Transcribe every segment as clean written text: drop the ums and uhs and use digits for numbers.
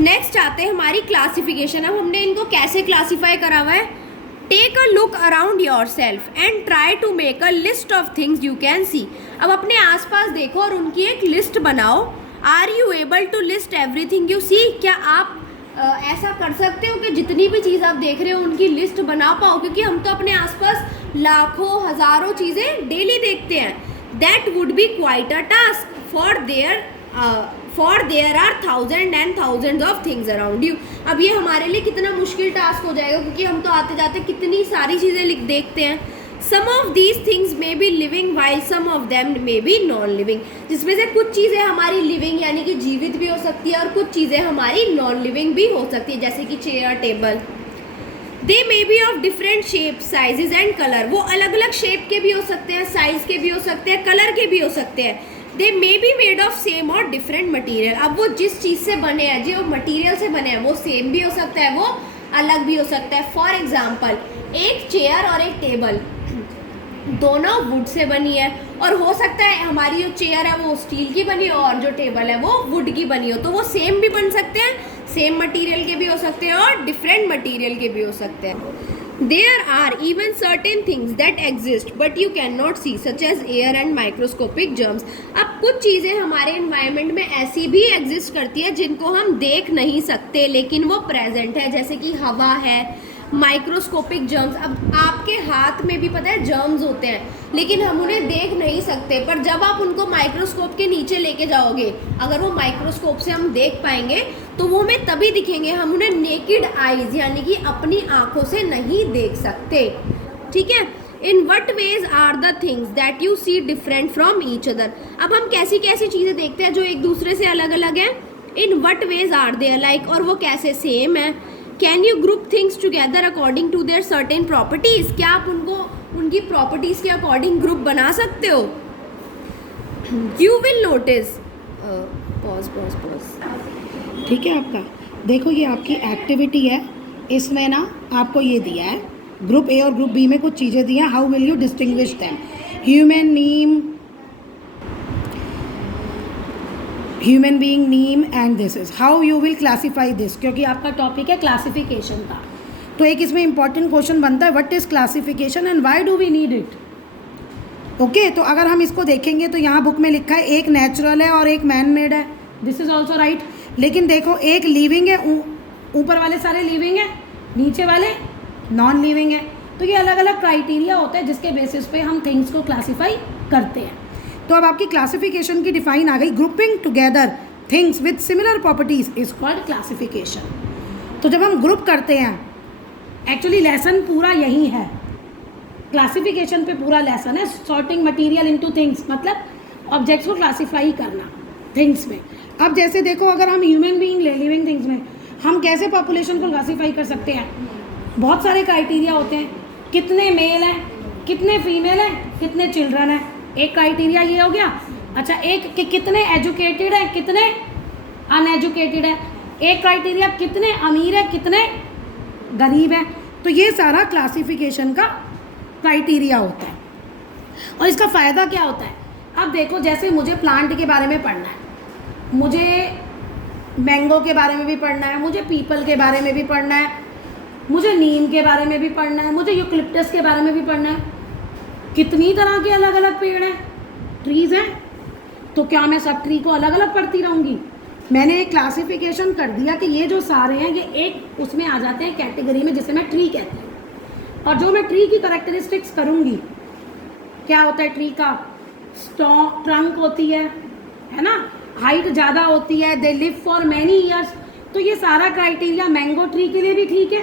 Next आते हैं हमारी क्लासिफिकेशन। अब हमने इनको कैसे क्लासीफाई करा हुआ है। Take a look around yourself and try to make a list of things you can see. अब अपने आसपास देखो और उनकी एक लिस्ट बनाओ। Are you able to list everything you see. क्या आप ऐसा कर सकते हो कि जितनी भी चीज़ आप देख रहे हो उनकी लिस्ट बना पाओ, क्योंकि हम तो अपने आसपास लाखों हज़ारों चीज़ें डेली देखते हैं। That would be quite a task for there are thousand and thousands of things around you. अब ये हमारे लिए कितना मुश्किल टास्क हो जाएगा, क्योंकि हम तो आते जाते कितनी सारी चीज़ें देखते हैं। Some of these things may be living while some of them may be non living, जिसमें से कुछ चीज़ें हमारी लिविंग यानी कि जीवित भी हो सकती है और कुछ चीज़ें हमारी नॉन लिविंग भी हो सकती है, जैसे कि chair table. They may B of different shape sizes and colour. वो अलग अलग शेप के भी हो सकते हैं, साइज के भी हो सकते हैं, कलर के भी हो सकते हैं। They may be made of same or different material. अब वो जिस चीज़ से बने हैं, जो मटीरियल से बने हैं, वो सेम भी हो सकता है, वो अलग भी हो सकता है। फॉर एग्जाम्पल, एक चेयर और एक टेबल दोनों वुड से बनी है, और हो सकता है हमारी जो चेयर है वो स्टील की बनी हो और जो टेबल है वो वुड की बनी हो, तो वो सेम भी बन सकते हैं, सेम मटेरियल के भी हो सकते हैं और डिफरेंट मटेरियल के भी हो सकते हैं। There are even certain things that exist but you can not see such as air and microscopic germs. अब कुछ चीज़ें हमारे एनवायरनमेंट में ऐसी भी एग्जिस्ट करती है जिनको हम देख नहीं सकते लेकिन वो प्रेजेंट है, जैसे कि हवा है, माइक्रोस्कोपिक जर्म्स। अब आपके हाथ में भी पता है जर्म्स होते हैं, लेकिन हम उन्हें देख नहीं सकते, पर जब आप उनको माइक्रोस्कोप के नीचे लेके जाओगे, अगर वो माइक्रोस्कोप से हम देख पाएंगे तो वो हमें तभी दिखेंगे, हम उन्हें नेकेड आईज यानी कि अपनी आंखों से नहीं देख सकते। ठीक है। In what ways are the things that you see different from each other. अब हम कैसी कैसी चीज़ें देखते हैं जो एक दूसरे से अलग अलग हैं। In what ways are they like, और वो कैसे सेम है। Can you group things together according to their certain properties. क्या आप उनको उनकी प्रॉपर्टीज के अकॉर्डिंग ग्रुप बना सकते हो। You will notice pause. ठीक है, आपका देखो ये आपकी एक्टिविटी है, इसमें ना आपको ये दिया है ग्रुप ए और ग्रुप बी में कुछ चीज़ें दी हैं। How will you distinguish them. Human being Neem and this is how you will classify this, क्योंकि आपका टॉपिक है क्लासिफिकेशन का। तो एक इसमें इंपॉर्टेंट क्वेश्चन बनता है, what is classification and why do we need it. Okay, तो अगर हम इसको देखेंगे तो यहाँ बुक में लिखा है एक नेचुरल है और एक मैन मेड है, दिस इज ऑल्सो राइट। लेकिन देखो एक लिविंग है, ऊपर वाले सारे लिविंग है, नीचे वाले नॉन लिविंग है। तो ये अलग अलग क्राइटेरिया होता है जिसके बेसिस पे हम थिंग्स को क्लासीफाई करते हैं। तो अब आपकी क्लासिफिकेशन की डिफाइन आ गई, grouping together things with similar properties is called classification. तो जब हम ग्रुप करते हैं, एक्चुअली लेसन पूरा यही है, क्लासिफिकेशन पे पूरा लेसन है, सॉर्टिंग मटेरियल इनटू थिंग्स, मतलब ऑब्जेक्ट्स को क्लासीफाई करना थिंग्स में। अब जैसे देखो अगर हम ह्यूमन बीइंग ले लिविंग थिंग्स में, हम कैसे पॉपुलेशन को क्लासीफाई कर सकते हैं। बहुत सारे क्राइटेरिया होते हैं, कितने मेल हैं, कितने फीमेल हैं, कितने चिल्ड्रन हैं, एक क्राइटेरिया ये हो गया। अच्छा, एक कि कितने एजुकेटेड हैं, कितने अनएजुकेटेड हैं, एक क्राइटेरिया कितने अमीर हैं, कितने गरीब हैं। तो ये सारा क्लासिफिकेशन का क्राइटेरिया होता है। और इसका फ़ायदा क्या होता है। अब देखो जैसे मुझे प्लांट के बारे में पढ़ना है, मुझे मैंगो के बारे में भी पढ़ना है, मुझे पीपल के बारे में भी पढ़ना है, मुझे नीम के बारे में भी पढ़ना है, मुझे यूकलिप्टस के बारे में भी पढ़ना है। कितनी तरह के अलग अलग पेड़ हैं, ट्रीज़ हैं। तो क्या मैं सब ट्री को अलग अलग पढ़ती रहूँगी। मैंने एक क्लासिफिकेशन कर दिया कि ये जो सारे हैं ये एक उसमें आ जाते हैं कैटेगरी में जिसे मैं ट्री कहती हूँ। और जो मैं ट्री की करेक्टरिस्टिक्स करूँगी, क्या होता है ट्री का, ट्रंक होती है ना, हाइट ज़्यादा होती है, they live for many years. तो ये सारा क्राइटेरिया मैंगो ट्री के लिए भी ठीक है,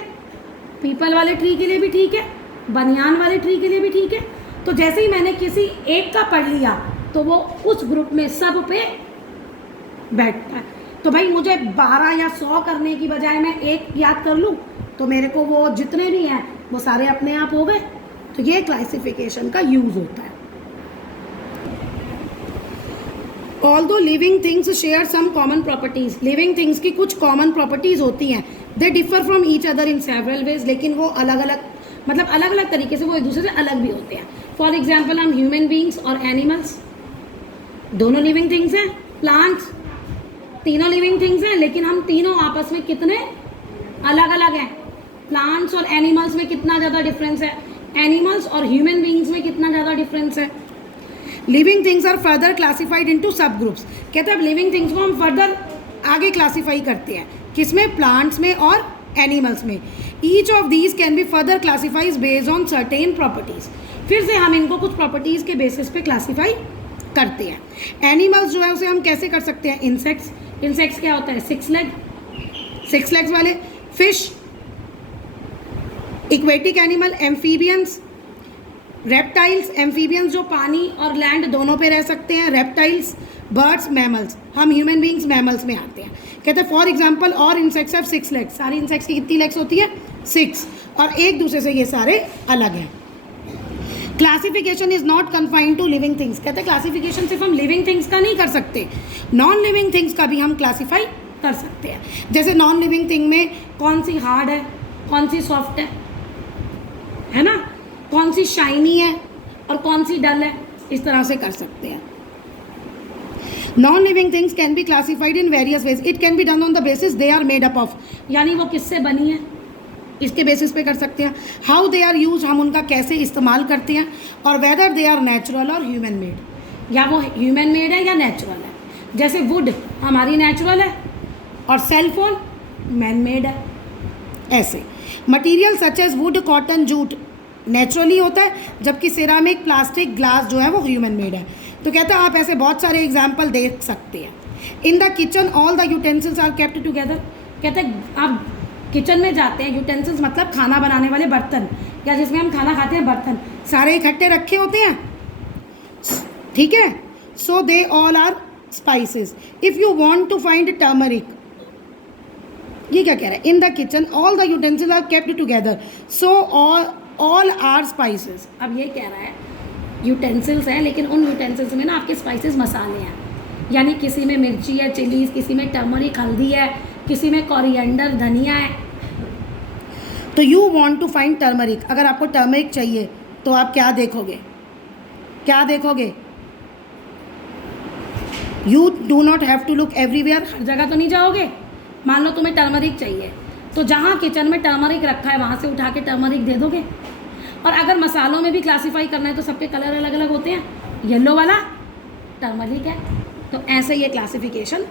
पीपल वाले ट्री के लिए भी ठीक है, बनियान वाले ट्री के लिए भी ठीक है। तो जैसे ही मैंने किसी एक का पढ़ लिया तो वो उस ग्रुप में सब पे बैठता है। तो भाई मुझे 12 या 100 करने की बजाय मैं एक याद कर लूँ तो मेरे को वो जितने भी हैं वो सारे अपने आप हो गए। तो ये क्लासिफिकेशन का यूज़ होता है। Although living things share some common properties, living things की कुछ कॉमन प्रॉपर्टीज़ होती हैं। They differ from each other in several ways, लेकिन वो अलग अलग मतलब अलग अलग तरीके से वो एक दूसरे से अलग भी होते हैं। फॉर एग्जाम्पल हम ह्यूमन बींग्स और एनिमल्स दोनों लिविंग थिंग्स हैं, प्लांट्स, तीनों लिविंग थिंग्स हैं, लेकिन हम तीनों आपस में कितने अलग अलग हैं। प्लांट्स और एनिमल्स में कितना ज़्यादा डिफरेंस है, एनिमल्स और ह्यूमन बींग्स में कितना ज़्यादा डिफरेंस है। Living things are further classified into sub groups. कहते हैं लिविंग थिंग्स को हम फर्दर आगे क्लासीफाई करते हैं, किसमें, प्लांट्स में और एनिमल्स में। Each of these can be further classifies based on certain properties. फिर से हम इनको कुछ प्रॉपर्टीज़ के बेसिस पे क्लासीफाई करते हैं। एनिमल्स जो है उसे हम कैसे कर सकते हैं, इंसेक्ट्स। इंसेक्ट्स क्या होता है, 6 लेग्स वाले। Fish, aquatic animal, amphibians, reptiles. Amphibians जो पानी और लैंड दोनों पे रह सकते हैं, रेप्टाइल्स, बर्ड्स, मैमल्स। हम ह्यूमन बींग्स मैमल्स में आते हैं। कहते हैं फॉर एग्जाम्पल और इंसेक्ट्स हैव 6 लेग्स। सारी इंसेक्ट्स की कितनी लेग्स होती है, 6, और एक दूसरे से ये सारे अलग हैं। Classification is not confined to living things. कहते हैं क्लासिफिकेशन सिर्फ हम लिविंग थिंग्स का नहीं कर सकते, नॉन लिविंग थिंग्स का भी हम क्लासीफाई कर सकते हैं। जैसे नॉन लिविंग थिंग में कौन सी हार्ड है, कौन सी सॉफ्ट है ना, कौन सी शाइनी है और कौन सी डल है, इस तरह से कर सकते हैं। Non living things can be classified in various ways. It can be done on the basis they are made up of, यानी वो किससे बनी है इसके बेसिस पे कर सकते हैं। हाउ दे आर यूज, हम उनका कैसे इस्तेमाल करते हैं, और वेदर दे आर नेचुरल और ह्यूमन मेड, या वो ह्यूमन मेड है या नेचुरल है। जैसे वुड हमारी नेचुरल है और सेल फोन मैन मेड है, ऐसे। Material such as wood, cotton, jute naturally होता है, जबकि सिरामिक, प्लास्टिक, ग्लास जो है वो ह्यूमन मेड है। तो कहते हैं आप ऐसे बहुत सारे एग्जाम्पल देख सकते हैं। In the kitchen all the utensils are kept together. कहते हैं आप किचन में जाते हैं, यूटेंसिल्स मतलब खाना बनाने वाले बर्तन, या जिसमें हम खाना खाते हैं बर्तन, सारे इकट्ठे रखे होते हैं, ठीक है। So they all are spices. If you want to find turmeric, ये क्या कह रहा है, in the kitchen all the utensils are kept together, so all are spices. अब ये कह रहा है यूटेंसिल्स हैं, लेकिन उन यूटेंसिल्स में ना आपके स्पाइसेस मसाले हैं, यानी किसी में मिर्ची है, चिलीज, किसी में टर्मरिक हल्दी है, किसी में कोरिएंडर धनिया है। तो you want to find turmeric, अगर आपको टर्मरिक चाहिए तो आप क्या देखोगे, क्या देखोगे। You do not have to look everywhere, हर जगह तो नहीं जाओगे। मान लो तुम्हें टर्मरिक चाहिए, तो जहाँ किचन में टर्मरिक रखा है वहाँ से उठा के टर्मरिक दे दोगे। और अगर मसालों में भी क्लासीफाई करना है तो सबके कलर अलग अलग होते हैं, येलो वाला टर्मरिक है। तो ऐसे ये क्लासिफिकेशन